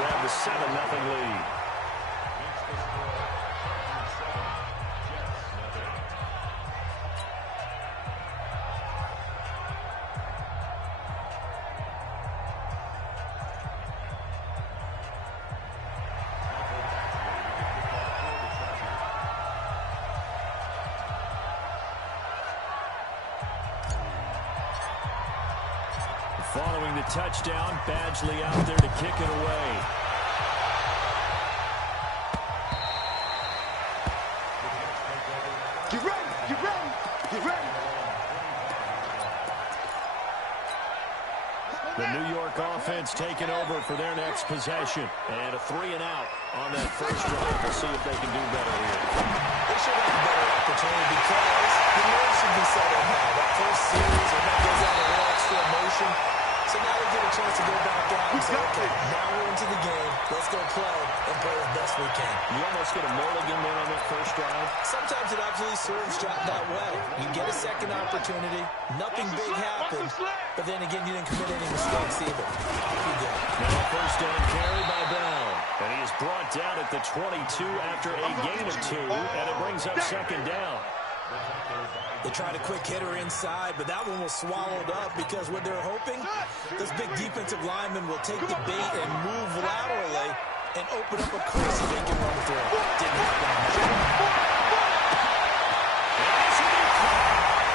grab the 7-0 lead. Following the touchdown, Badgley out there to kick it away. Get ready, get ready, get ready. The New York offense taking over for their next possession. And a 3-and-out on that first drive. We'll see if they can do better here. They should have a better opportunity because the Lord should be settled now. That first series, when that goes out a little extra emotion. So now they get a chance to go back out and say, okay, now we're into the game. Let's go play and play as best we can. You almost get a Mulligan win on that first drive. Sometimes it absolutely serves that way. You get a second opportunity. Nothing big happened. But then again, you didn't commit any mistakes either. Off you go. Now first down carry by Bell. And he is brought down at the 22 after a gain of 2. And it brings up second down. They tried a quick hitter inside, but that one was swallowed up because what they're hoping, those big defensive linemen will take the bait and move laterally and open up a crease so they can run through. Didn't happen.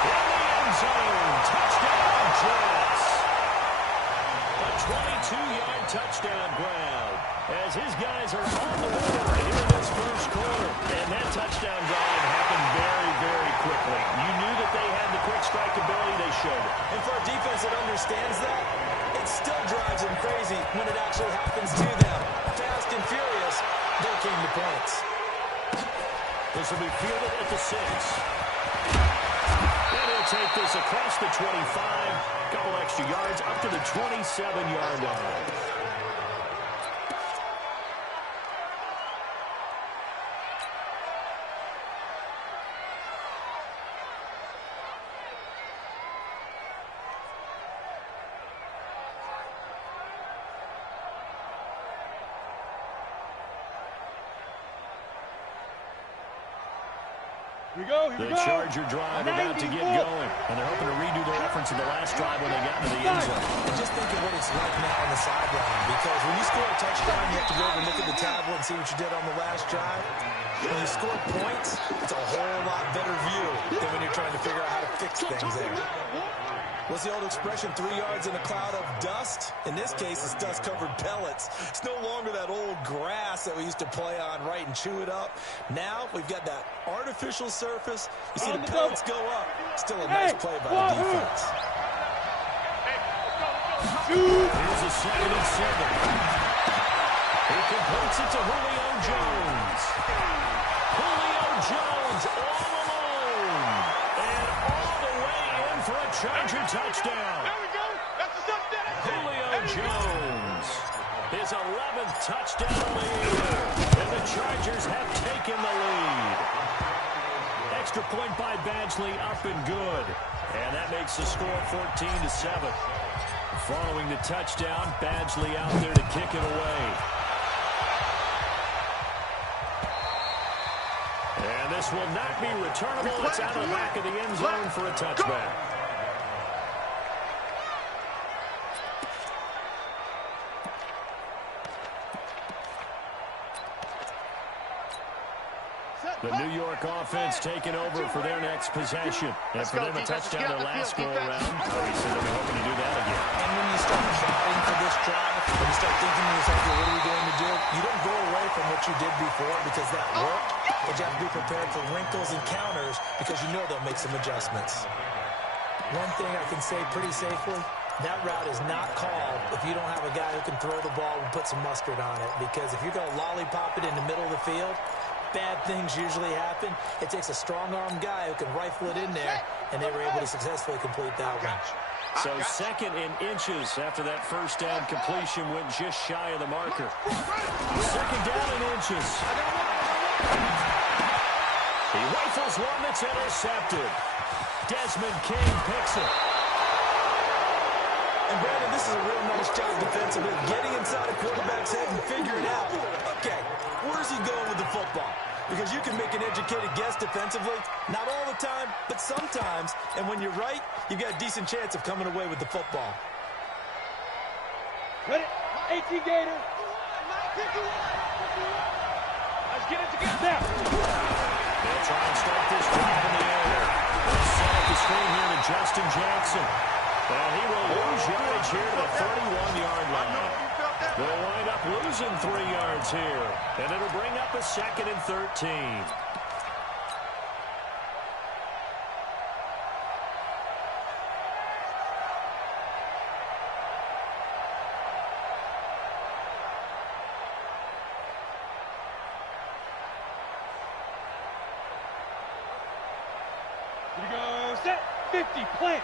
In the end zone, touchdown Jets. A 22-yard touchdown grab as his guys are on the board here in this first quarter. And that touchdown drive happened very, very quickly. You knew that they had the quick strike ability. They showed it. And for a defense that understands that, it still drives them crazy when it actually happens to them. Fast and furious, there came the points. This will be fielded at the 6. And he'll take this across the 25. Couple extra yards up to the 27-yard line. The Charger drive about to get going, and they're hoping to redo their efforts in the last drive when they got into the end zone. And just think of what it's like now on the sideline, because when you score a touchdown, you have to go over and look at the tablet and see what you did on the last drive. When you score points, it's a whole lot better view than when you're trying to figure out how to fix things there. What's the old expression, 3 yards in a cloud of dust? In this case, it's dust-covered pellets. It's no longer that old grass that we used to play on, right, and chew it up. Now, we've got that artificial surface. You see the pellets go up. Still a nice play by the defense. Here's a 2nd and 7. He completes it to Julio Jones. Julio Jones all alone. And all the way in for a Charger touchdown. There we go. That's a touchdown. Julio Jones. His 11th touchdown lead. And the Chargers have taken the lead. Extra point by Badgley, up and good. And that makes the score 14-7. Following the touchdown, Badgley out there to kick it away. And this will not be returnable. It's out of the back of the end zone for a touchback. The New York offense taking over for their next possession. And for them, a touchdown their last go-around. Obviously, they'll be hoping to do that again. And when you start plotting for this drive, when you start thinking to yourself, what are we going to do? You don't go away from what you did before because that worked. But you have to be prepared for wrinkles and counters because you know they'll make some adjustments. One thing I can say pretty safely, that route is not called if you don't have a guy who can throw the ball and put some mustard on it. Because if you're going to lollipop it in the middle of the field, bad things usually happen. It takes a strong-armed guy who can rifle it in there, and they were able to successfully complete that one. So 2nd and inches after that first down completion went just shy of the marker. 2nd down and inches. He rifles one that's intercepted. Desmond King picks it. And, Brandon, this is a real nice job defensively, getting inside a quarterback's head and figuring out, okay, where's he going with the football? Because you can make an educated guess defensively, not all the time, but sometimes. And when you're right, you've got a decent chance of coming away with the football. Ready? 18 Gator. Let's get it together now. They'll try and start this drive in the air. They'll set up the screen here to Justin Jackson. And he will lose yardage here to the 31-yard line. They'll wind up losing 3 yards here. And it'll bring up a 2nd and 13. Here we go. Set. 50. Plant.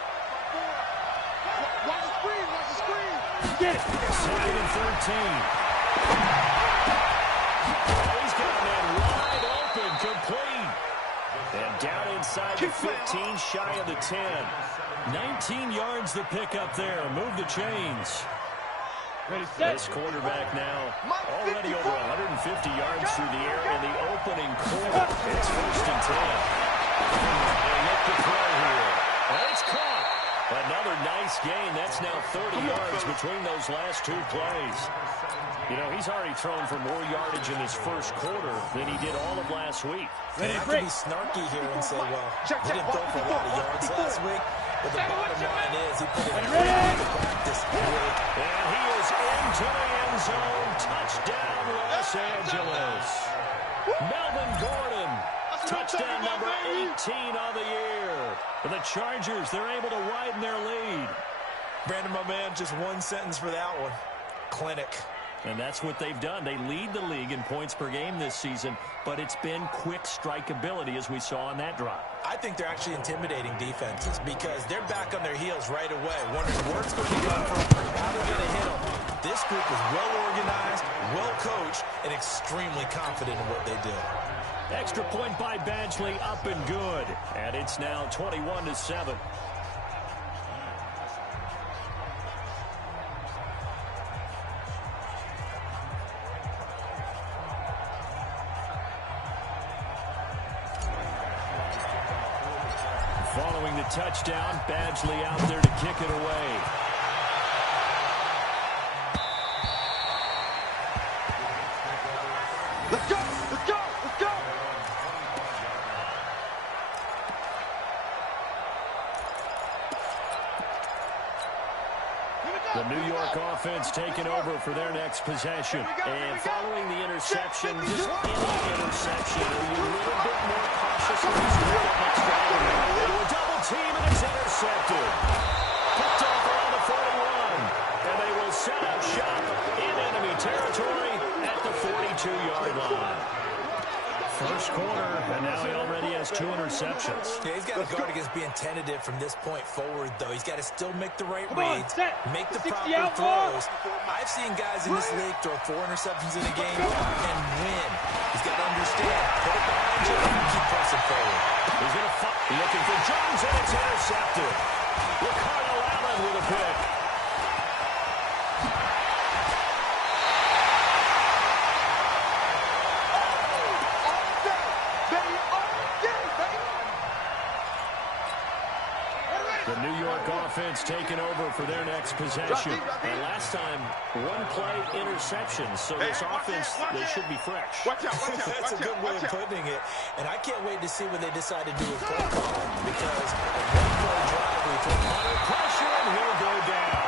Watch the screen. Watch the screen. Get it. 2nd and 13. Oh, he's got that wide open, complete. And down inside the 15, shy of the 10. 19 yards the pick up there. Move the chains. Ready, set. This quarterback now already over 150 yards through the air in the opening quarter. It's 1st and 10. They look to throw here. And it's caught. Another nice gain. That's now 30 yards between those last 2 plays. You know, he's already thrown for more yardage in his first quarter than he did all of last week. And I can be snarky here and say, well, he didn't throw for a lot of yards last week, but the bottom line is he put in a great week of practice. And he is into the end zone. Touchdown, Los Angeles. Melvin Gordon. Touchdown number 18 on the year. For the Chargers, they're able to widen their lead. Brandon, my man, just one sentence for that one. Clinic. And that's what they've done. They lead the league in points per game this season, but it's been quick strikeability as we saw on that drive. I think they're actually intimidating defenses because they're back on their heels right away, wondering where it's going to come from, how they're going to hit them. This group is well organized, well coached, and extremely confident in what they do. Extra point by Badgley, up and good. And it's now 21-7. Following the touchdown, Badgley out there to kick it away. Let's go. Let's go. Let's go. The New York offense taking over for their next possession. And following the interception, just any interception, are you a little bit more cautious when you start that next drive? Into a double team, and it's intercepted. Picked off around the 41. And they will set up shop in enemy territory at the 42-yard line. First quarter, and now he already has 2 interceptions. Yeah, he's got to guard against being tentative from this point forward, though. He's got to still make the right reads, make the proper throws. I've seen guys in this league throw 4 interceptions in a game and win. He's got to understand, put it behind you and keep pressing forward. He's going to fight, looking for Jones, and it's intercepted. Ricardo Allen with a pick. The New York offense taking over for their next possession. And last time, 1-play interception. So this offense, they should be fresh. Watch out. Watch out. That's a good way of putting it. And I can't wait to see what they decide to do with play calling because a 1-play drive, we put Under pressure, and he'll go down.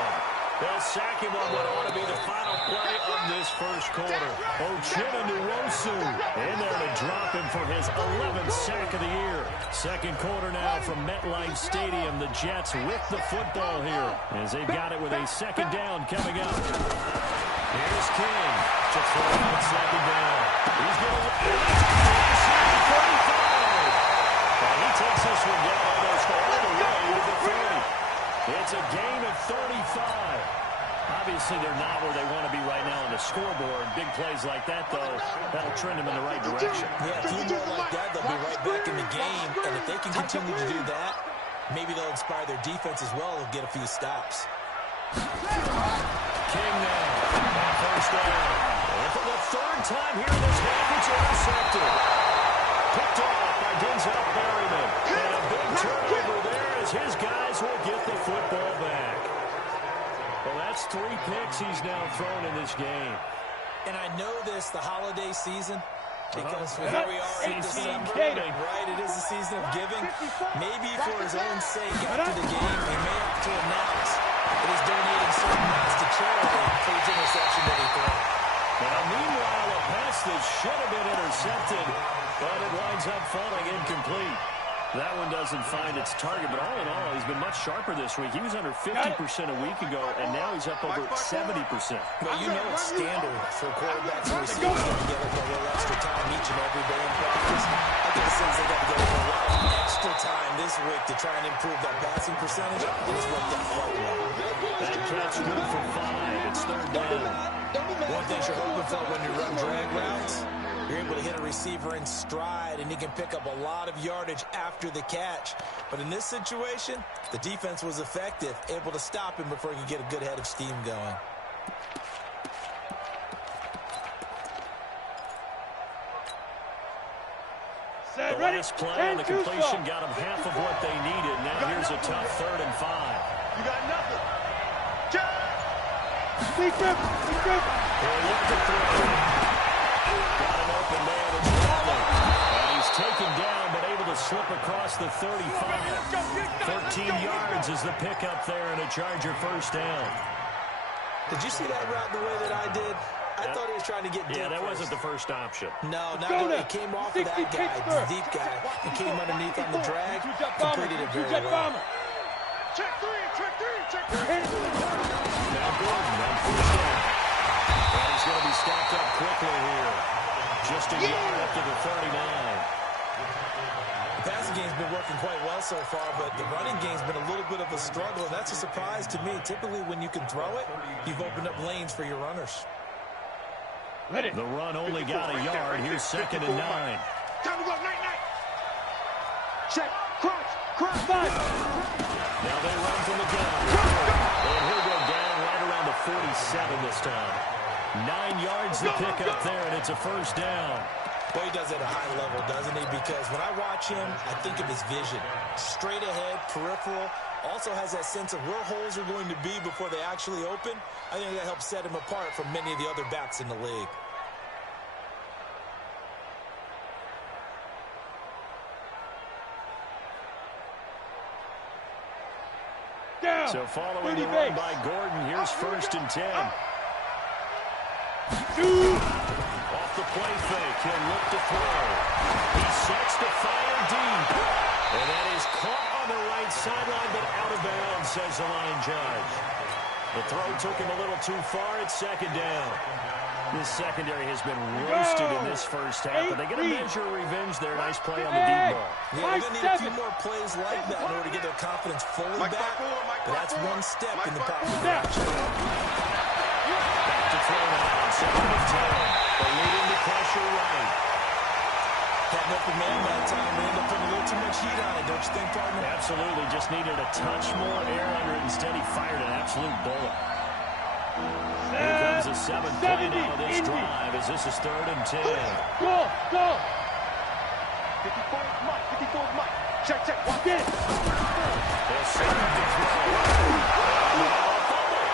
They'll sack him on what ought to be the final play of this first quarter. Ochena Nwosu in there to drop him for his 11th sack of the year. Second quarter now from MetLife Stadium. The Jets with the football here as they've got it with a second down coming up. Here's King to throw on second down. He's going to 35. And he takes this one down almost all the way to the 30. It's a gain of 35. Obviously, they're not where they want to be right now on the scoreboard. Big plays like that, though, that'll trend them in the right direction. Yeah, a few more like that, they'll be right back in the game. And if they can continue to do that, maybe they'll inspire their defense as well and get a few stops. King now. First down. And for the third time here in this half, it's intercepted. Picked off by Denzel Perryman. And a big turnover there as his guys will get the football back. Well, that's 3 picks he's now thrown in this game. And I know this, the holiday season, because here we are in December, right? It is the season of giving. Maybe for his own sake after the game, he may have to announce that he's donating certain amounts to charity for each interception that he throws. Now, meanwhile, a pass that should have been intercepted, but it winds up falling incomplete. That one doesn't find its target, but all in all, he's been much sharper this week. He was under 50% a week ago, and now he's up over 70%. Well, you know it's standard for quarterbacks and receivers to get a little extra time each and every day in practice. I guess since they got to get a lot of extra time this week to try and improve that passing percentage, it has worked out quite well. That catch good for 5. It's third down. One thing you're hoping for when you run drag routes, you're able to hit a receiver in stride, and he can pick up a lot of yardage after the catch. But in this situation, the defense was effective, able to stop him before he could get a good head of steam going. The last play on the completion got him half of what they needed. Now here's a tough 3rd and 5. You got nothing. Got an open man. It's Bradley. And he's taken down, but able to slip across the 35. 13 yards is the pickup there, and a Charger first down. Did you see that route the way that I did? I thought he was trying to get deep. Yeah, that wasn't the first option. No, not really. It came off of that guy, the deep guy. He came underneath on the drag, completed it very well. Check three. Now Gordon on first down. And he's going to be stopped up quickly here. Just a yard after the 39. The passing game's been working quite well so far, but the running game's been a little bit of a struggle, and that's a surprise to me. Typically, when you can throw it, you've opened up lanes for your runners. The run only got a yard. Here's 2nd and 9. Time to go, night. Check, cross, 5. Now they run from the gun. And he'll go down right around the 47 this time. 9 yards to pick up there, and it's a first down. Well, he does it at a high level, doesn't he? Because when I watch him, I think of his vision. Straight ahead, peripheral. Also has that sense of where holes are going to be before they actually open. I think that helps set him apart from many of the other backs in the league. So following the run by Gordon, here's 1st and 10. Off the play fake, he'll look to throw. He sets to fire deep. And that is caught on the right sideline, but out of bounds, says the line judge. The throw took him a little too far. It's 2nd down. This secondary has been roasted in this first half, but they get a measure of revenge there. Nice play on the deep ball. Yeah, they're going to need a few more plays like that in order to get their confidence fully back. But that's one step in the proper direction. Back to throw now on 2nd and 10. Eluding the pressure right. Had an open man that time. They ended up putting a little too much heat on it, don't you think, partner? Absolutely. Just needed a touch more air under it. Instead, he fired an absolute bullet. Here comes the 7th play now of this drive as this is 3rd and 10. Go. 54 Mike. Check. Watch it. They'll send him to throw.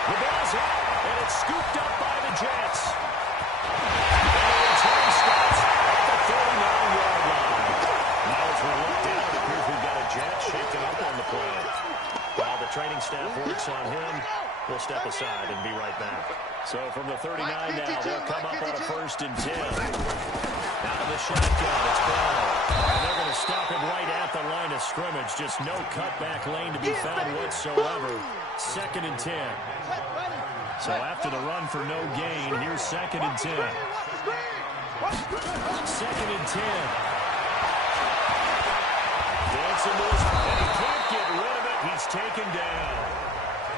The ball's out, and it's scooped up by the Jets. And the return stops at the 39-yard line. Now as we look down, it appears we've got a Jet shaken up on the play. While the training staff works on him, we'll step aside and be right back. So from the 39 now, they'll come up on a 1st and 10. Out of the shotgun, it's Bell. And they're going to stop him right at the line of scrimmage. Just no cutback lane to be found whatsoever. 2nd and 10. So after the run for no gain, here's 2nd and 10. 2nd and 10. Dancing to his, and he can't get rid of it. He's taken down.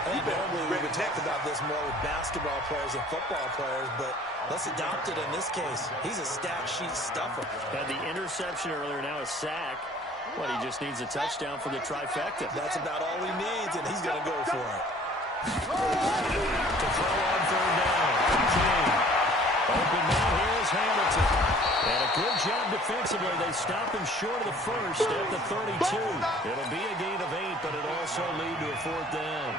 I think normally we would talk about this more with basketball players and football players, but let's adopt it in this case. He's a stat sheet stuffer. Had the interception earlier, now a sack. Well, he just needs a touchdown for the trifecta. That's about all he needs, and he's going to go for it. Good job defensively. They stop him short of the first at the 32. It'll be a gain of 8, but it also lead to a 4th down.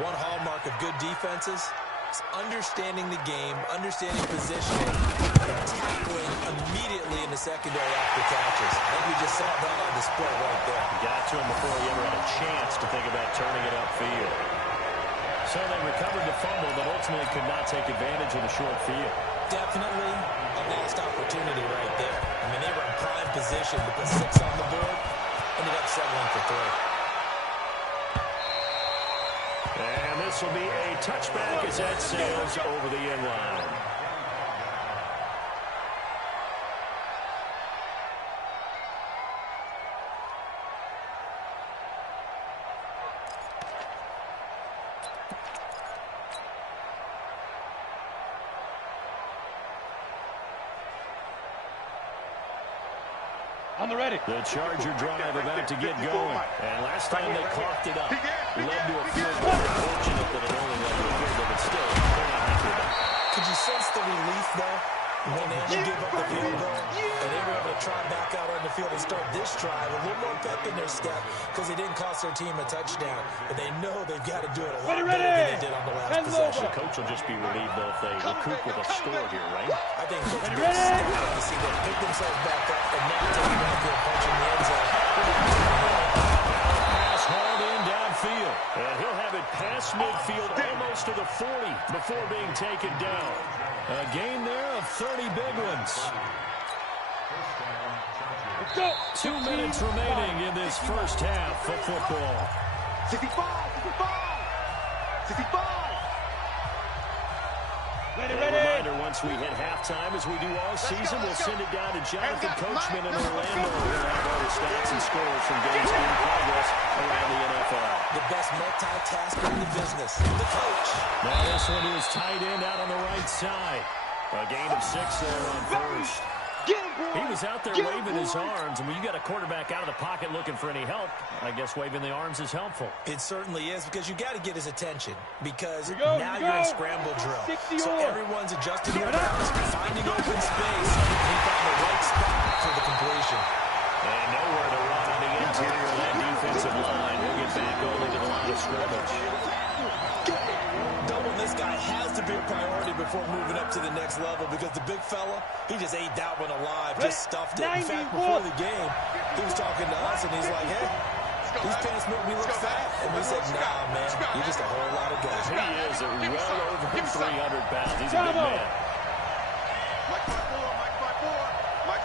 One hallmark of good defenses is understanding the game, understanding positioning, and tackling immediately in the secondary after catches. I think we just saw that on display right there. Got to him before he ever had a chance to think about turning it upfield. So they recovered the fumble, but ultimately could not take advantage of the short field. Definitely a lost opportunity right there. I mean, they were in prime position to put 6 on the board. Ended up settling for 3. And this will be a touchback as that sails over the end line. On the ready. The Charger drive about to get going. And last time they coughed it up. Led to a field goal. Fortunate that it only led to a field goal, but still, they're not happy about it. Could you sense the relief, though, when they only gave up the field goal? And they were able to trot back out on the field and start this drive a little more pep in their step because they didn't cost their team a touchdown. But they know they've got to do it a lot better than they did on the last possession. The coach will just be relieved, though, if they recoup with a score here, right? I think it's been ecstatic to see them pick themselves back up and not take a back there punch in the end zone. Pass hauled in downfield. And he'll have it past midfield almost to the 40 before being taken down. A gain there of 30 big ones. 2 minutes remaining in this first half of football. 65. Reminder, once we hit halftime, as we do all season, we'll send it down to Jonathan Coachman in Orlando. We'll have all the stats and scores from games in progress around the NFL. The best multitasker in the business, the coach. Now this one to his tight end out on the right side. A gain of 6 there on first. He was out there waving his arms, and when you got a quarterback out of the pocket looking for any help, I guess waving the arms is helpful. It certainly is, because you got to get his attention, because now you're in scramble drill. So everyone's adjusting their balance, finding open space, and he found the right spot for the completion. And nowhere to run on the interior of that defensive line. He'll get back only to the line of scrimmage. Doubling this guy has to be a priority before moving up to the next level, because the big fella, he just ate that one alive, just stuffed it. In fact, before the game, he was talking to us, and he's like, hey, these pants make me look fat. And we said, nah, man, you're just a whole lot of guys. He is well over 300 pounds. He's a big man. Mike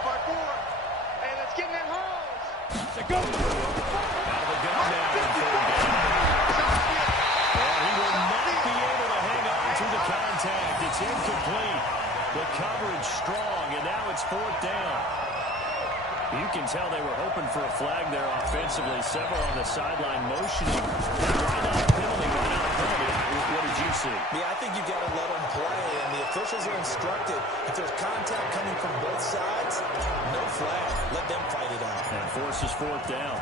5'4". Hey, let's get in that hole. Go. Out of the gun now on 3rd down. He will not be able to hang on to the contact. It's incomplete. The coverage strong, and now it's 4th down. You can tell they were hoping for a flag there offensively. Several on the sideline motioning. Why not a penalty? Why not a penalty? What did you see? Yeah, I think you've got to let them play, and the officials are instructed. If there's contact coming from both sides, no flag. Let them fight it out. And forces 4th down.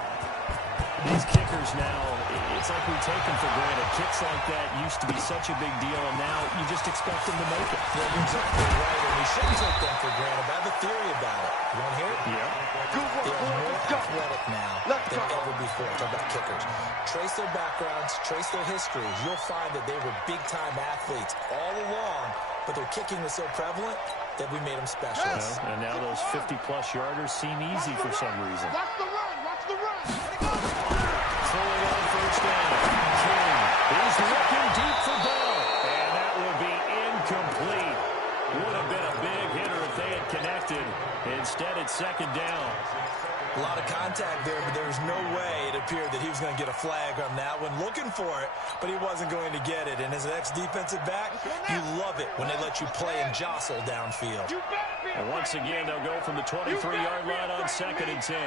These kickers now, it's like we take them for granted. Kicks like that used to be such a big deal, and now you just expect them to make it. Yeah, you're exactly right, and we shouldn't take them for granted. But I have a theory about it. You want to hear it? Yeah. They are more athletic now than ever before. Talk about kickers. Trace their backgrounds, trace their histories. You'll find that they were big-time athletes all along, but their kicking was so prevalent that we made them specialists. And now those 50-plus yarders seem easy for some reason. Watch the run. Fully on 1st down. King is looking deep for ball. And that will be incomplete. Would have been a big hitter if they had connected. Instead, it's 2nd down. A lot of contact there, but there was no way it appeared that he was going to get a flag on that one. Looking for it, but he wasn't going to get it. And as an ex-defensive back, you love it when they let you play and jostle downfield. And once again, they'll go from the 23-yard line on 2nd and 10.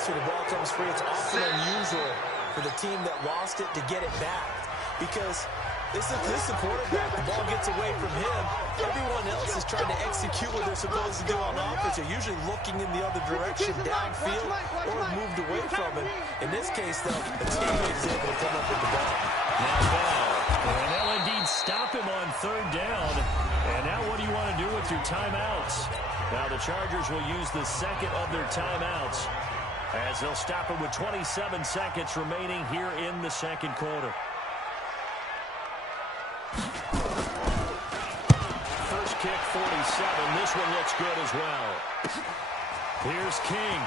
The ball comes free. It's often unusual for the team that lost it to get it back, because This is the quarterback. The ball gets away from him. Everyone else is trying to execute what they're supposed to do on offense. They're usually looking in the other direction, downfield, or moved away from it. In this case, though, a teammate is able to come up with the ball. And they'll indeed stop him on third down. And now what do you want to do with your timeouts? Now the Chargers will use the second of their timeouts as they'll stop it with 27 seconds remaining here in the second quarter. First kick, 47. This one looks good as well. Here's King.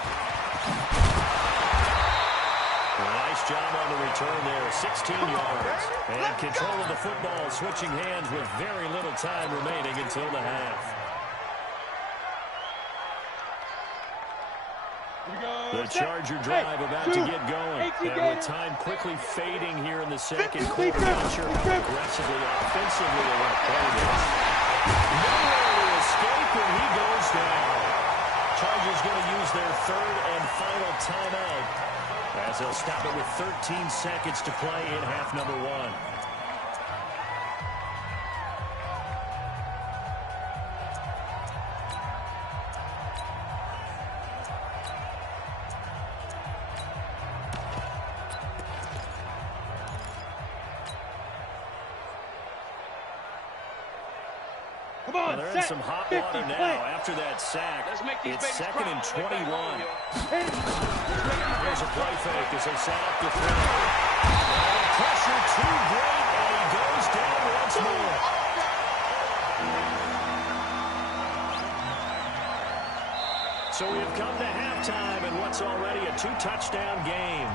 Nice job on the return there, 16 yards. And control of the football, switching hands with very little time remaining until the half. The Charger drive about to get going. And with time quickly fading here in the second quarter, not sure how aggressively, offensively they want to play this. Nowhere to escape, and he goes down. Chargers going to use their third and final timeout as they'll stop it with 13 seconds to play in half number one. Well, they're in some hot water now after that sack. It's second and 21. Here's a play fake as they set up the throw. Pressure too great, and he goes down once more. So we've come to halftime in what's already a two-touchdown game.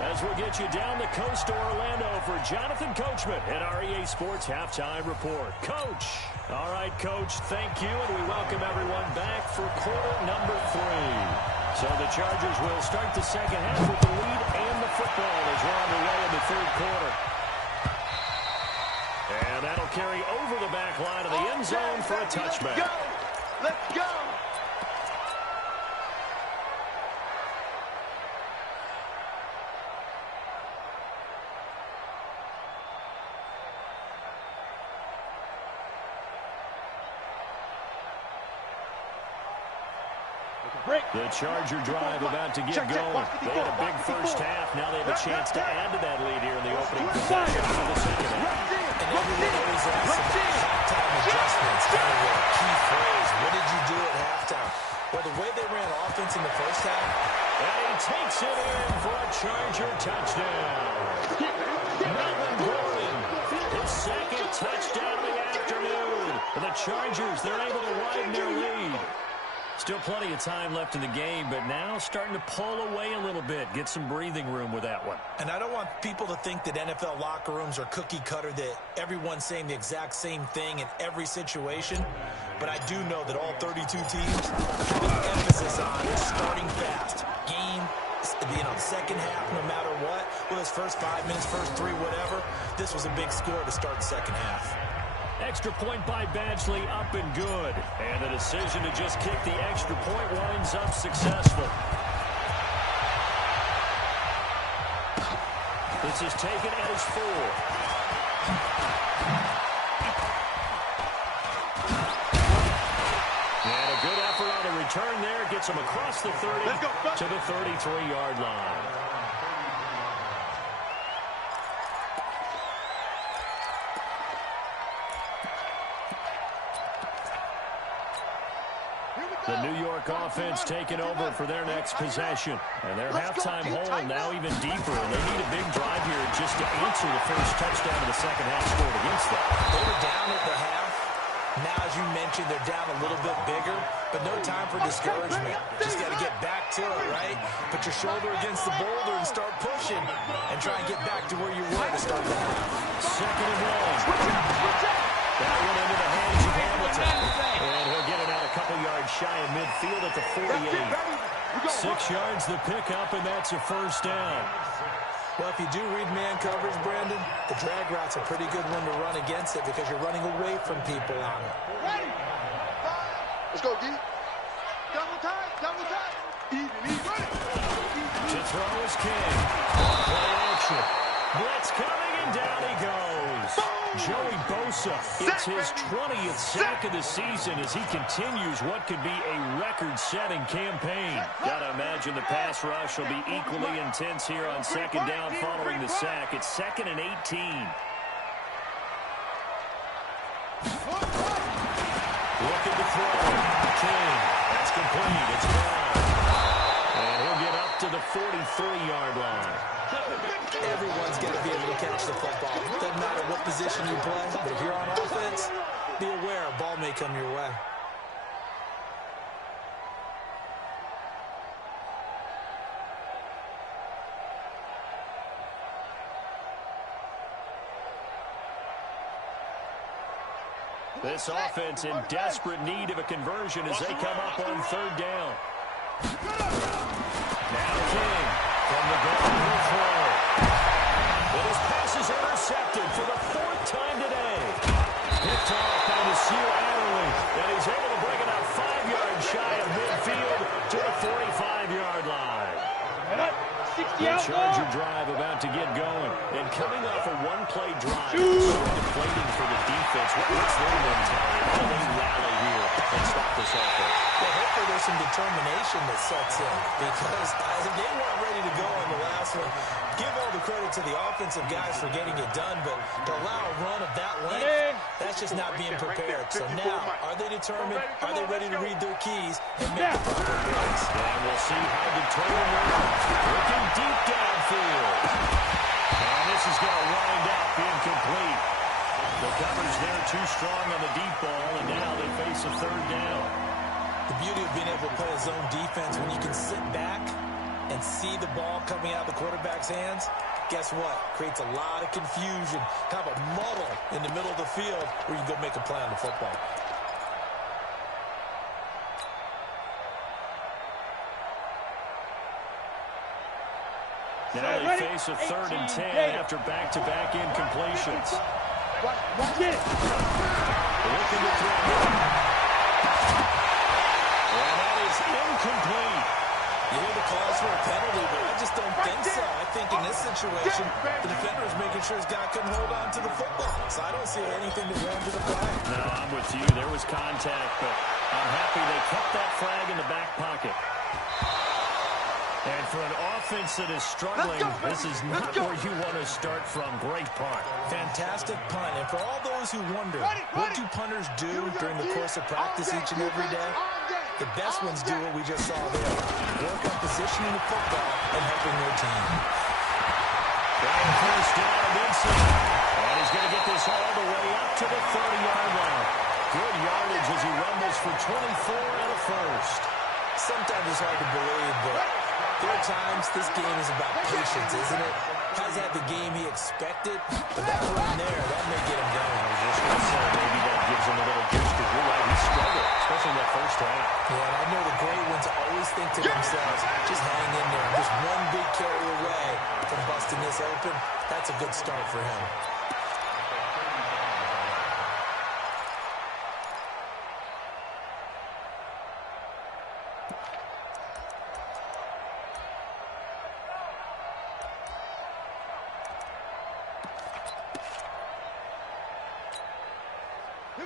As we'll get you down the coast to Orlando for Jonathan Coachman at our EA Sports Halftime Report. Coach. All right, Coach, thank you, and we welcome everyone back for quarter number 3. So the Chargers will start the second half with the lead and the football as we're underway in the third quarter. And that'll carry over the back line of the end zone for a touchback. Let's go! The Charger drive about to get going. They had a big first half. Now they have a chance to add to that lead here in the opening possession of the second half. And everyone always asks about halftime adjustments. Kind of a key phrase. What did you do at halftime? Well, the way they ran offense in the first half. And he takes it in for a Charger touchdown. Melvin Gordon, his second touchdown of the afternoon. For the Chargers, they're able to widen their lead. Still plenty of time left in the game, but now starting to pull away a little bit, get some breathing room with that one. And I don't want people to think that NFL locker rooms are cookie cutter, that everyone's saying the exact same thing in every situation. But I do know that all 32 teams have an emphasis on starting fast. Game, second half, no matter what. Well, his first 5 minutes, first 3, whatever. This was a big score to start the second half. Extra point by Badgley, up and good. And the decision to just kick the extra point winds up successful. This is taken as 4. And a good effort on the return there. Gets him across the 30 to the 33-yard line. The New York offense taking over for their next possession. And their halftime hole now even deeper. And they need a big drive here just to answer the first touchdown of the second half scored against them. They were down at the half. Now, as you mentioned, they're down a little bit bigger, but no time for discouragement. Just got to get back to it, right? Put your shoulder against the boulder and start pushing and try and get back to where you were to start the half. Second and 1. That went into the hands of Hamilton. And he'll get it out a couple yards shy of midfield at the 48. 6 yards the pickup, and that's a first down. Well, if you do read man coverage, Brandon, the drag route's a pretty good one to run against it because you're running away from people on it. Ready? Let's go, D. Double tight. Even, To throw is King. Play action. Blitz coming, and down he goes. Joey Bosa, it's his 20th sack of the season as he continues what could be a record-setting campaign. Gotta imagine the pass rush will be equally intense here on second down following the sack. It's 2nd and 18. Looking to throw. King. That's complete. It's long. And he'll get up to the 43-yard line. Everyone's got to be able to catch the football. Doesn't matter what position you play, but if you're on offense, be aware a ball may come your way. This offense in desperate need of a conversion as they come up on 3rd down. Now King from the gun will throw. But his pass is intercepted for the 4th time today. Picked off by Nasir Adderley, and he's able to bring it up 5 yards shy of midfield to the 45-yard line. The Charger drive about to get going. And coming off a one-play drive, deflating for the defense. What's their mentality? How do they rally here and stop this offense? Well, hopefully there's some determination that sets in. Because as if they weren't ready to go on the last one, give all the credit to the offensive guys for getting it done. But to allow a run of that length, that's just not being prepared. So now, are they determined? Are they ready to read their keys and make the proper plays? And we'll see how determined they are. Looking deep downfield. And this is going to wind up incomplete. The coverage there too strong on the deep ball, and now they face a 3rd down. The beauty of being able to play a zone defense when you can sit back and see the ball coming out of the quarterback's hands, guess what? Creates a lot of confusion, kind of a muddle in the middle of the field where you can go make a play on the football. Now they face a 3rd and 10 after back-to-back incompletions. Get it. Looking to throw. And that is incomplete. You hear the calls for a penalty, but I just don't think so. I think in this situation, the defender is making sure his guy couldn't hold on to the football. So I don't see anything to warrant the flag. No, I'm with you. There was contact, but I'm happy they kept that flag in the back pocket. And for an offense that is struggling, this is not where you want to start from. Great punt. Fantastic punt. And for all those who wonder, what do punters do during the course of practice each and every day? The best ones do what we just saw there. Work on positioning the football and helping their team. And 1st down, Vincent. And he's going to get this all the way up to the 30-yard line. Good yardage as he rumbles for 24 and a 1st. Sometimes it's hard to believe, but there are times this game is about patience, isn't it? Has had the game he expected, but that run there, that may get him going. I was just going to say, maybe that gives him a little juice, because you're right, he struggled, especially in that 1st half. Yeah, and I know the great ones always think to themselves, just hang in there. Just one big carry away from busting this open. That's a good start for him.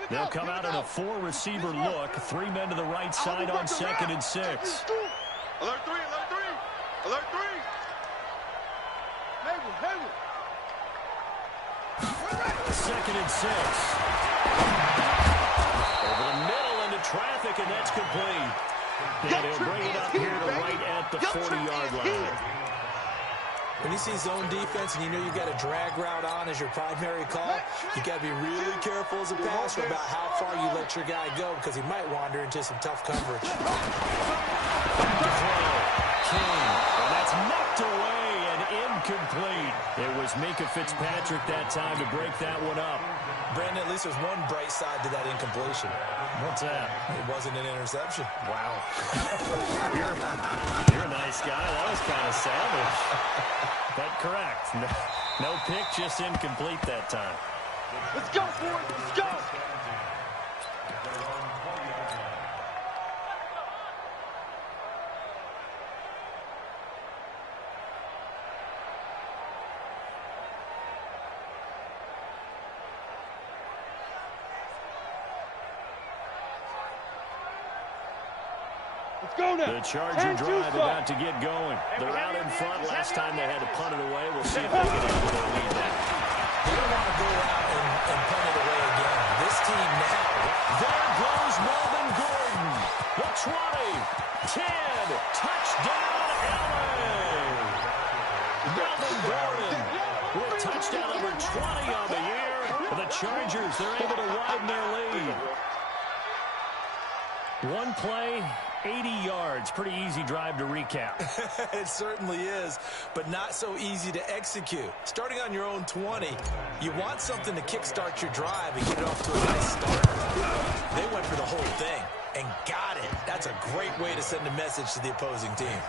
They'll come out in a 4-receiver look. 3 men to the right side on 2nd and 6. Alert 3, alert 3, alert 3. Hayward. 2nd and 6. Over the middle into traffic, and that's complete. And he'll bring it up here to right at the 40-yard line. When you see zone defense and you know you've got a drag route on as your primary call, you got to be really careful as a passer about how far you let your guy go, because he might wander into some tough coverage. King, and that's knocked away and incomplete. It was Minkah Fitzpatrick that time to break that one up. Brandon, at least there's one bright side to that incompletion. What's that? It wasn't an interception. Wow. You're a nice guy. That was kind of savage. But correct. No pick, just incomplete that time. Let's go, boys. Let's go. Go now. The Charger drive about to get going. They're out in front. Last time they had to punt it away. We'll see if they can handle their lead now. They don't want to go out and punt it away again. This team now. There goes Melvin Gordon. The 20, 10, touchdown LA. Melvin Gordon with touchdown number 20 on the year. The Chargers, they're able to widen their lead. One play, 80 yards. Pretty easy drive to recap. It certainly is, but not so easy to execute. Starting on your own 20, you want something to kickstart your drive and get it off to a nice start. They went for the whole thing and got it. That's a great way to send a message to the opposing team.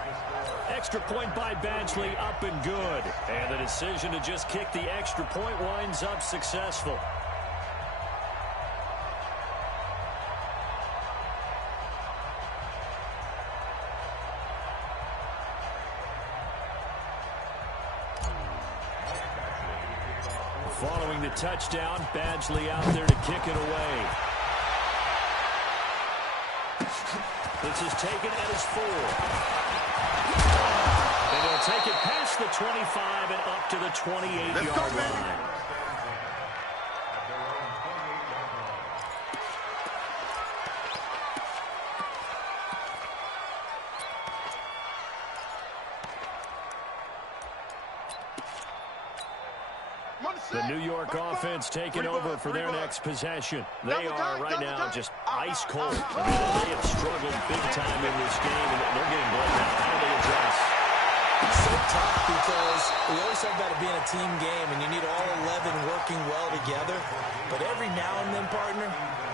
Extra point by Badgley, up and good. And the decision to just kick the extra point winds up successful. Following the touchdown, Badgley out there to kick it away. This is taken at his 4. And they'll take it past the 25 and up to the 28-yard line. The New York offense taking over for their next possession. They are right now just ice cold. I mean, they have struggled big time in this game, and they're getting blown out. How do they address? It's so tough because we always talk about it being a team game, and you need all 11 working well together. But every now and then, partner,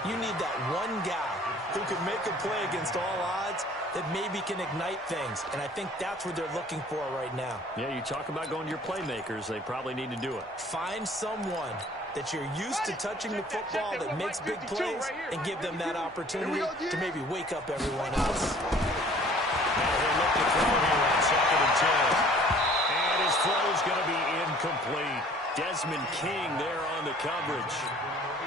you need that one guy who can make a play against all odds that maybe can ignite things. And I think that's what they're looking for right now. Yeah, you talk about going to your playmakers. They probably need to do it. Find someone that you're used to touching the football that makes big plays and give them that opportunity to maybe wake up everyone else. Now they look to throw here on 2nd and 10. And his throw is going to be incomplete. Desmond King there on the coverage.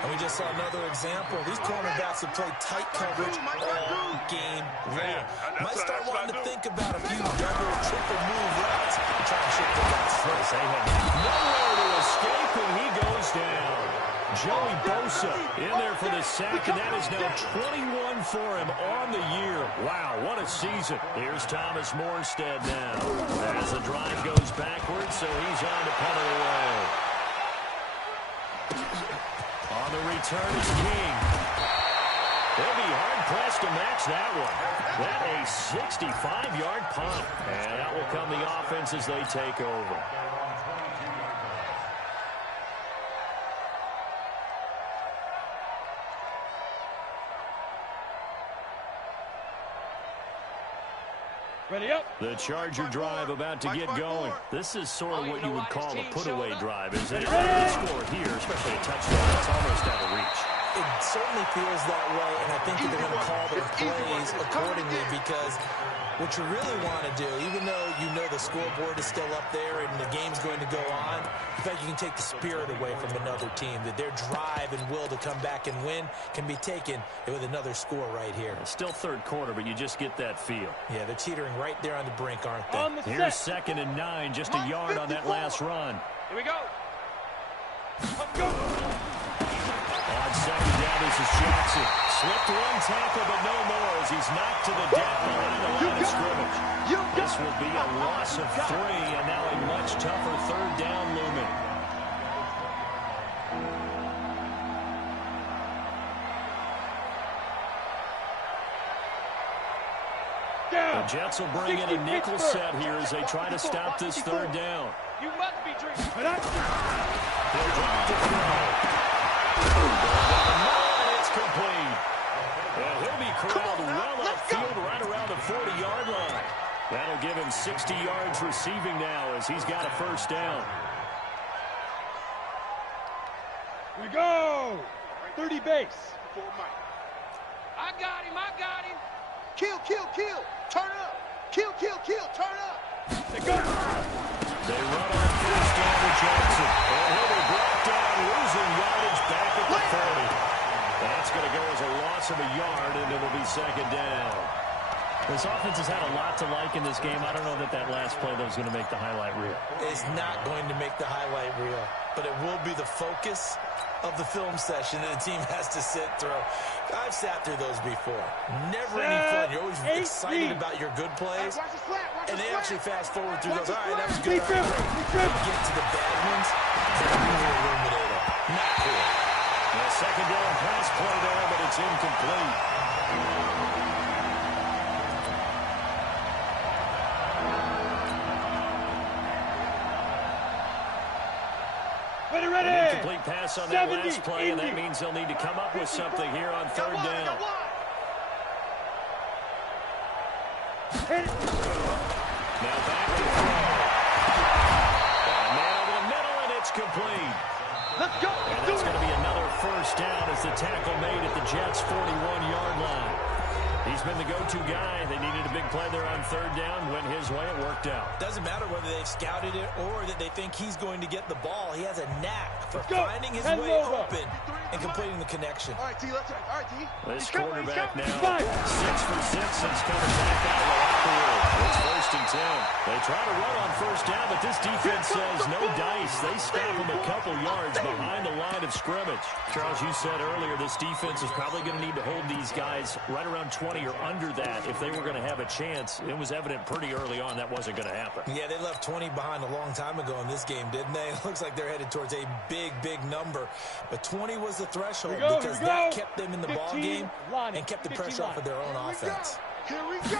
And we just saw another example. These cornerbacks have played tight coverage all game long. Might start wanting to think about a few double, triple move routes and try and shift their guys' first. They have nowhere to escape, and he goes down. Joey Bosa in there for the sack, and that is now 21 for him on the year. Wow, what a season. Here's Thomas Morstead now. As the drive goes backwards, so he's on to punt it away. On the return is King. They'll be hard-pressed to match that one. That a 65-yard punt. And that will come the offense as they take over. Ready up. The Charger drive about to get going. This is sort of what you would call a put-away drive, isn't it? If they score here, especially a touchdown, it's almost out of reach. It certainly feels that way, and I think that they're going to call their plays accordingly because what you really want to do, even though you know the scoreboard is still up there and the game's going to go on, in fact, you can take the spirit away from another team, that their drive and will to come back and win can be taken with another score right here. Still third quarter, but you just get that feel. Yeah, they're teetering right there on the brink, aren't they? Here's 2nd and 9, just a yard on that last run. Here we go. Let's go. On 2nd down, this is Jackson. Slipped one tackle, but no more as he's knocked to the deck behind the line of scrimmage. This will be a loss of 3, and now a much tougher 3rd down looming. The Jets will bring in a nickel set here as they try to stop this 3rd down. You must be dreaming. They'll drop to throw. It's complete. And he'll be corralled well upfield right around the 40-yard line. That'll give him 60 yards receiving now as he's got a 1st down. Here we go. 30 base. I got him. Kill. Turn up. Kill. Turn up. They go. They run on 1st down to Jackson. And he'll be brought down, losing yardage back at the 40. That's going to go as a loss of a yard, and it'll be 2nd down. This offense has had a lot to like in this game. I don't know that last play, though, is going to make the highlight reel. It's not going to make the highlight reel, but it will be the focus of the film session that the team has to sit through. I've sat through those before. Never any fun. You're always excited about your good plays, and they actually fast forward through those. All right, that was good. All right, great. You get to the bad ones, they're really illuminated. Not cool. A second down pass play there, but it's incomplete. Ready. An incomplete pass on that last play, and that means they'll need to come up with something here on third down. Now back to throw. A man over the middle, and it's complete. Let's go. And that's going to be another first down as the tackle made at the Jets' 41-yard line. He's been the go-to guy. They needed a big play there on third down. Went his way. It worked out. Doesn't matter whether they've scouted it or that they think he's going to get the ball. He has a knack for finding his way open and completing the connection. All right, T, let's try. All right, T. This quarterback now 6 for 6 since coming back out of the locker room. It's first and 10. They try to run on first down, but this defense says no dice. They stop him a couple yards behind the line of scrimmage. Charles, you said earlier this defense is probably going to need to hold these guys right around 20 or under that if they were going to have a chance. It was evident pretty early on that wasn't going to happen. Yeah, they left 20 behind a long time ago in this game, didn't they? It looks like they're headed towards a big number. But 20 was the threshold because that kept them in the ball game and kept the pressure off of their own offense. Here we go.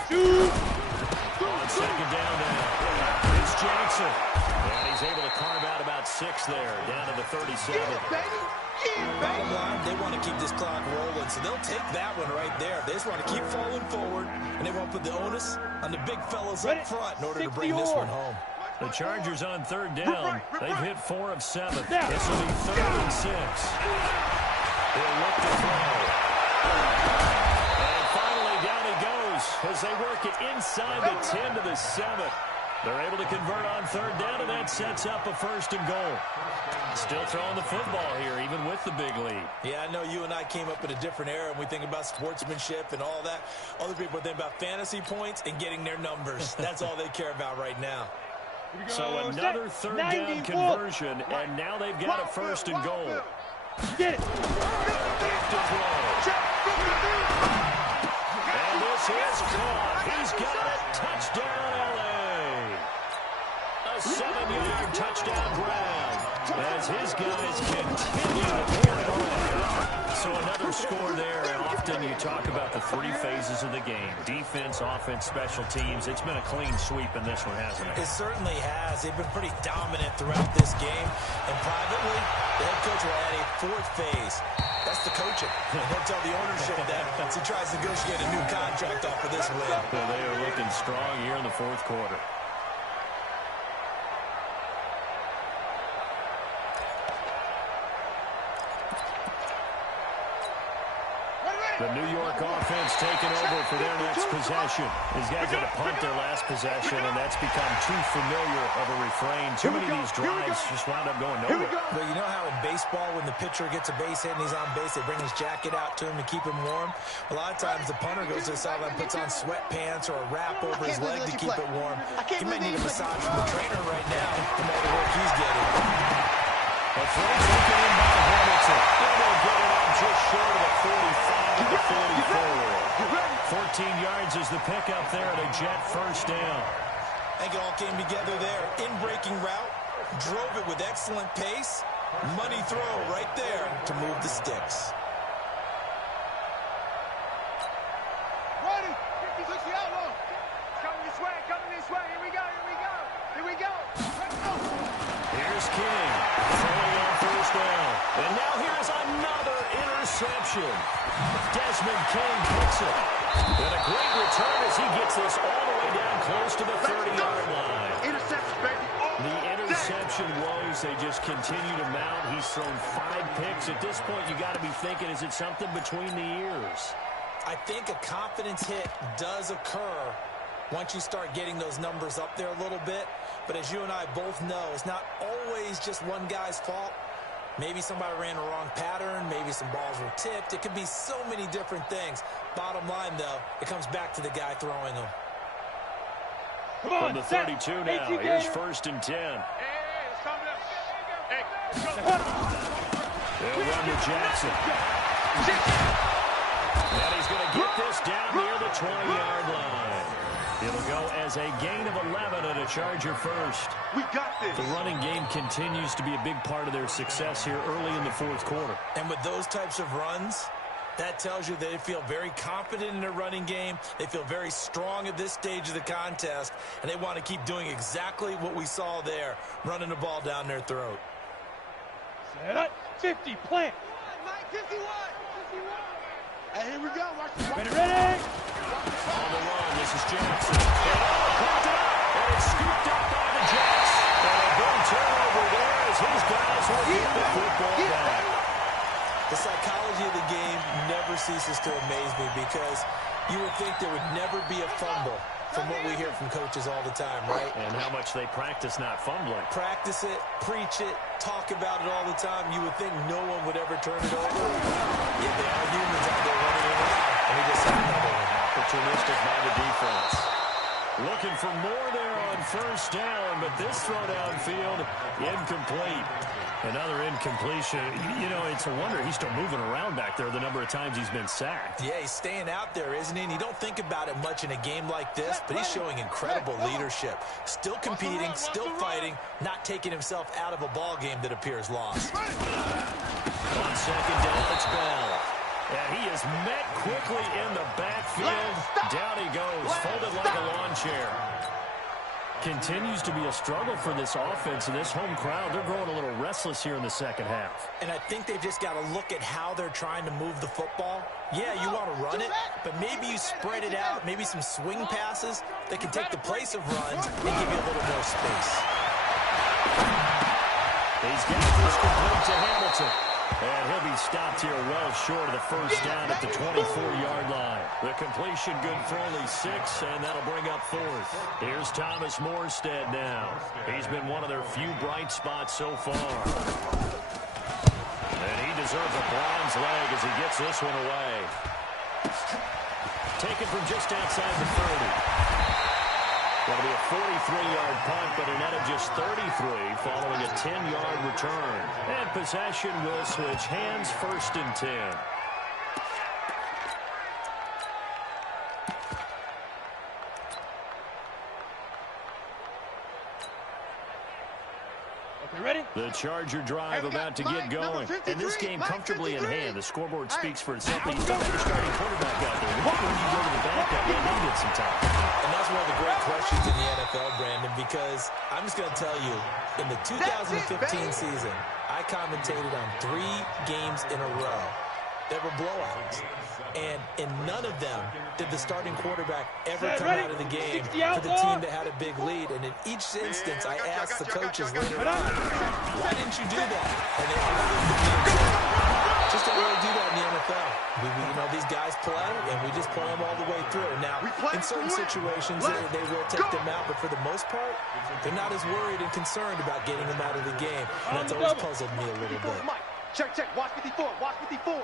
On second down now, it's Jackson. And he's able to carve out about 6 there, down to the 37. Bottom line, they want to keep this clock rolling, so they'll take that one right there. They just want to keep falling forward, and they won't put the onus on the big fellas up front in order to bring this one home. The Chargers on third down. They've hit 4 of 7. This will be 3rd and 6. They'll look to throw. And finally, down he goes as they work it inside the 10 to the 7. They're able to convert on third down, and that sets up a 1st and goal. Still throwing the football here, even with the big lead. Yeah, I know you and I came up in a different era, and we think about sportsmanship and all that. Other people think about fantasy points and getting their numbers. That's all they care about right now. So another third down conversion, and now they've got a 1st and goal. Get it. Back to throw. And this is caught. He's got it. Touchdown, L.A. A 7-yard touchdown grab as his guys continue to pour it on. So another score there, and often you talk about the 3 phases of the game. Defense, offense, special teams. It's been a clean sweep in this one, hasn't it? It certainly has. They've been pretty dominant throughout this game. And privately, the head coach will add a 4th phase. That's the coaching. He'll tell the ownership that as he tries to negotiate a new contract off of this win. So they are looking strong here in the 4th quarter. The New York offense taking over for their next possession. These guys had to punt their last possession, and that's become too familiar of a refrain. Too many of these drives just wound up going nowhere. Well, you know how in baseball, when the pitcher gets a base hit and he's on base, they bring his jacket out to him to keep him warm? A lot of times the punter goes to the sideline, puts on sweatpants or a wrap over his leg to keep it warm. He might need a massage from the trainer right now, from all the work he's getting. A throw taken in by Hamilton. And they'll get it up just short of the 45 to the 44. 14 yards is the pickup there at a Jet 1st down. I think it all came together there. In-breaking route, drove it with excellent pace. Money throw right there to move the sticks. Ready. 50, 60 out long. Coming this way, coming this way. Here we go, here we go. Here we go. Let's go. Here's King. Throwing on 1st down. And now here's another interception. Desmond King picks it. And a great return as he gets this all the way down close to the 30-yard line. Interception, baby. The interception woes, they just continue to mount. He's thrown 5 picks. At this point, you got to be thinking, is it something between the ears? I think a confidence hit does occur once you start getting those numbers up there a little bit. But as you and I both know, it's not always just one guy's fault. Maybe somebody ran a wrong pattern. Maybe some balls were tipped. It could be so many different things. Bottom line, though, it comes back to the guy throwing them. Come on, from the 32 now. Here's 1st and 10. Let's calm down. Hey, They'll run to Jackson. And he's going to get this down near the 20-yard line. It'll go as a gain of 11 and a Charger first. We got this. The running game continues to be a big part of their success here early in the 4th quarter. And with those types of runs, that tells you they feel very confident in their running game. They feel very strong at this stage of the contest, and they want to keep doing exactly what we saw there, running the ball down their throat. Set up. 50, plant. Mike, 51. Hey, here we go. Watch this. Ready. On the run, this is Jackson. And it's scooped up by the Jets. And a big turnover there as his guys will get the football back. The psychology of the game never ceases to amaze me because you would think there would never be a fumble from what we hear from coaches all the time, right? And how much they practice not fumbling. Practice it, preach it, talk about it all the time. You would think no one would ever turn it over. Yet there are humans out there running around, and we just have another one. Opportunistic by the defense. Looking for more there on 1st down, but this throw downfield, incomplete. Another incompletion. You know, it's a wonder he's still moving around back there the number of times he's been sacked. Yeah, he's staying out there, isn't he? And you don't think about it much in a game like this, but he's showing incredible leadership. Still competing, still fighting, not taking himself out of a ball game that appears lost. On 2nd down, it's Bell. And he is met quickly in the backfield. Down he goes, folded like a lawn chair. Continues to be a struggle for this offense and this home crowd. They're growing a little restless here in the 2nd half. And I think they've just got to look at how they're trying to move the football. Yeah, you want to run it, but maybe you spread it out, maybe some swing passes that can take the place of runs and give you a little more space. He's got this complete to Hamilton. And he'll be stopped here well short of the 1st down at the 24-yard line. The completion good for only 6, and that'll bring up 4th. Here's Thomas Morstead now. He's been one of their few bright spots so far. And he deserves a bronze leg as he gets this one away. Taken from just outside the 30. That'll be a 43-yard punt, but a net of just 33 following a 10-yard return. And possession will switch hands, 1st and 10. Ready? The Charger drive about to get going. And this game comfortably in hand. The scoreboard speaks for itself. But you still have your starting quarterback out there. When you go to the backup, they need some time. And that's one of the great questions in the NFL, Brandon, because I'm just going to tell you, in the 2015 season, I commentated on 3 games in a row that were blowouts. And in none of them did the starting quarterback ever come out of the game for the team that had a big lead. And in each instance, I asked the coaches later on, why didn't you do that? And they all looked at me and said, just don't really do that in the NFL. You know, these guys play, and we just play them all the way through. Now, in certain situations, they will take them out, but for the most part, they're not as worried and concerned about getting them out of the game. And that's always puzzled me a little bit. Check. Watch 54. Watch 54.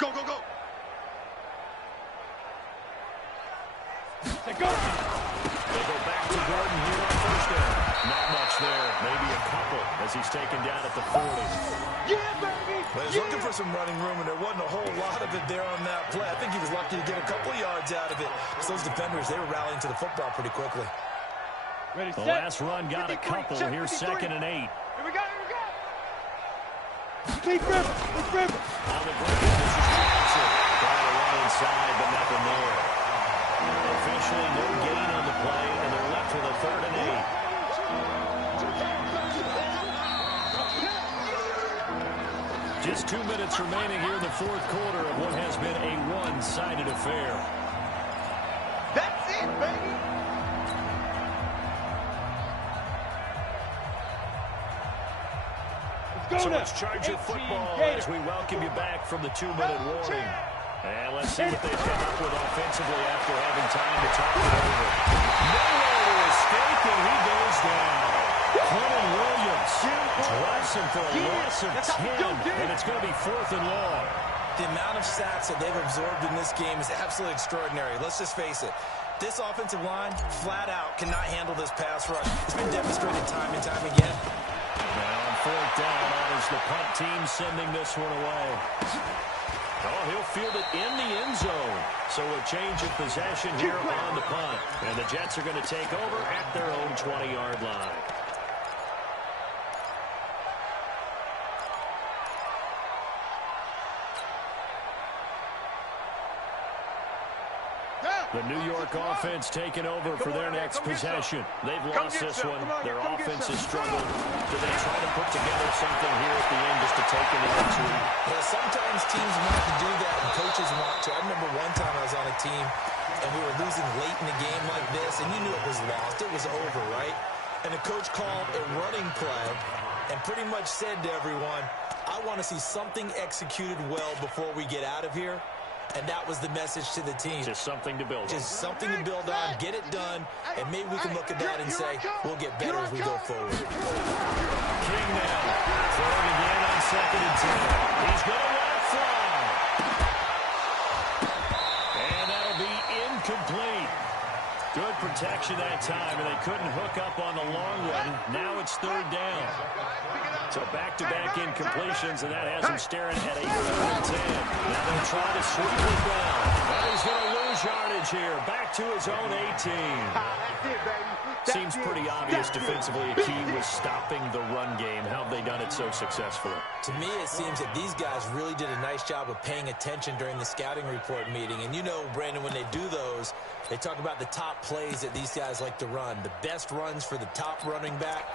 Go. They go back to Gordon here on 1st down. Not much there. Maybe a couple as he's taken down at the 40. Yeah, baby. But he was looking for some running room, and there wasn't a whole lot of it there on that play. I think he was lucky to get a couple of yards out of it. So those defenders, they were rallying to the football pretty quickly. Ready, The set. last run got a couple. Here's 2nd and 8. Here we go. Big River. On the break, this is Jackson. Trying to run inside, but nothing there. Officially no gain on the play, and they're left with a 3rd and 8. Just 2 minutes remaining here in the 4th quarter of what has been a one-sided affair. That's it, baby. So it's Charger football as we welcome you back from the 2-minute warning. And let's see what they've come up with offensively after having time to talk it over. Nowhere to escape, and he goes down. Quentin Williams drives Hits him for a loss of 10, and it's going to be 4th and long. The amount of sacks that they've absorbed in this game is absolutely extraordinary. Let's just face it. This offensive line, flat out, cannot handle this pass rush. It's been demonstrated time and time again. Now on 4th down, that is the punt team sending this one away. Oh, he'll field it in the end zone. So a change of possession here on the punt. And the Jets are going to take over at their own 20-yard line. The New York offense taking over for their next possession. They've lost this one. Their offense has struggled. Do they try to put together something here at the end just to take into next week? Yeah, sometimes teams want to do that and coaches want to. I remember one time I was on a team and we were losing late in a game like this, and you knew it was lost. It was over, right? And the coach called a running play and pretty much said to everyone, I want to see something executed well before we get out of here. And that was the message to the team. Just something to build on. Just something to build on, get it done, and maybe we can look at that and say, we'll get better as we go forward. King now. Throwing again on 2nd and 10. He's going to let it fly. And that'll be incomplete. Good protection that time, and they couldn't hook up on the long one. Now it's 3rd down. So back-to-back incompletions, and that has him staring at a 3rd and 10. Now they'll try to sweep it down. But he's going to lose yardage here. Back to his own 18. Seems pretty obvious defensively. A key was stopping the run game. How have they done it so successfully? To me, it seems that these guys really did a nice job of paying attention during the scouting report meeting. And you know, Brandon, when they do those, they talk about the top plays that these guys like to run. The best runs for the top running back.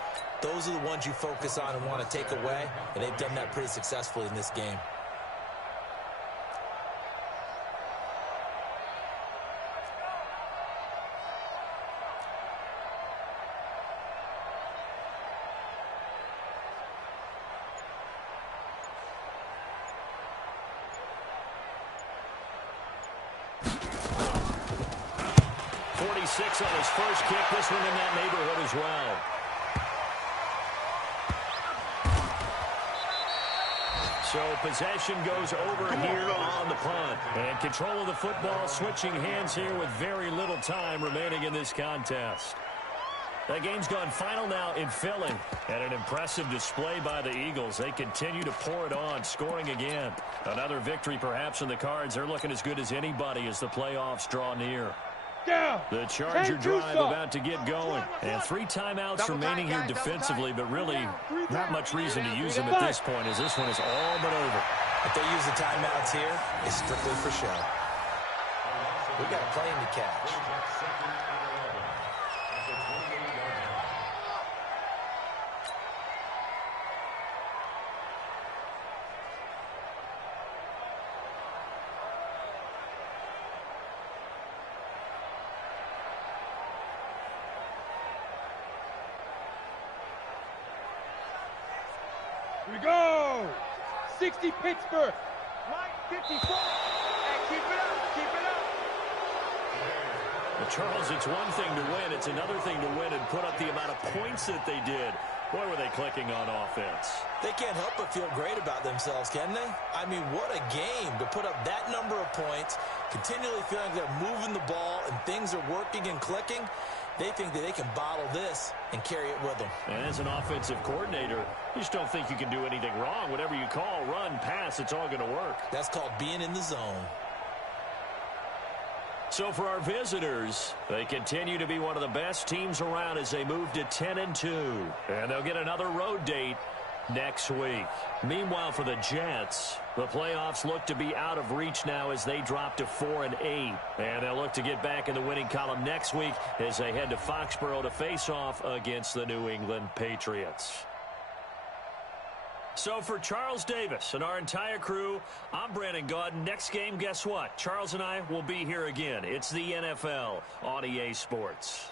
Those are the ones you focus on and want to take away, and they've done that pretty successfully in this game. On his first kick, this one in that neighborhood as well. So possession goes over here on the punt. And control of the football, switching hands here with very little time remaining in this contest. That game's gone final now in Philly. And an impressive display by the Eagles. They continue to pour it on, scoring again. Another victory perhaps in the cards. They're looking as good as anybody as the playoffs draw near. The Charger drive about to get going. And 3 timeouts remaining here defensively, but really not much reason to use them at this point as this one is all but over. If they use the timeouts here, it's strictly for show. We got a plane to catch. Here we go! 60 Pittsburgh! Mike, 54! Hey, keep it up, keep it up! Well, Charles, it's one thing to win. It's another thing to win and put up the amount of points that they did. Boy, were they clicking on offense. They can't help but feel great about themselves, can they? I mean, what a game to put up that number of points, continually feeling like they're moving the ball and things are working and clicking. They think that they can bottle this and carry it with them. And as an offensive coordinator, you just don't think you can do anything wrong. Whatever you call, run, pass, it's all going to work. That's called being in the zone. So for our visitors, they continue to be one of the best teams around as they move to 10-2. And they'll get another road date next week. Meanwhile, for the Jets, the playoffs look to be out of reach now as they drop to 4-8. And they'll look to get back in the winning column next week as they head to Foxborough to face off against the New England Patriots. So for Charles Davis and our entire crew, I'm Brandon Gotw. Next game, guess what? Charles and I will be here again. It's the NFL on EA Sports.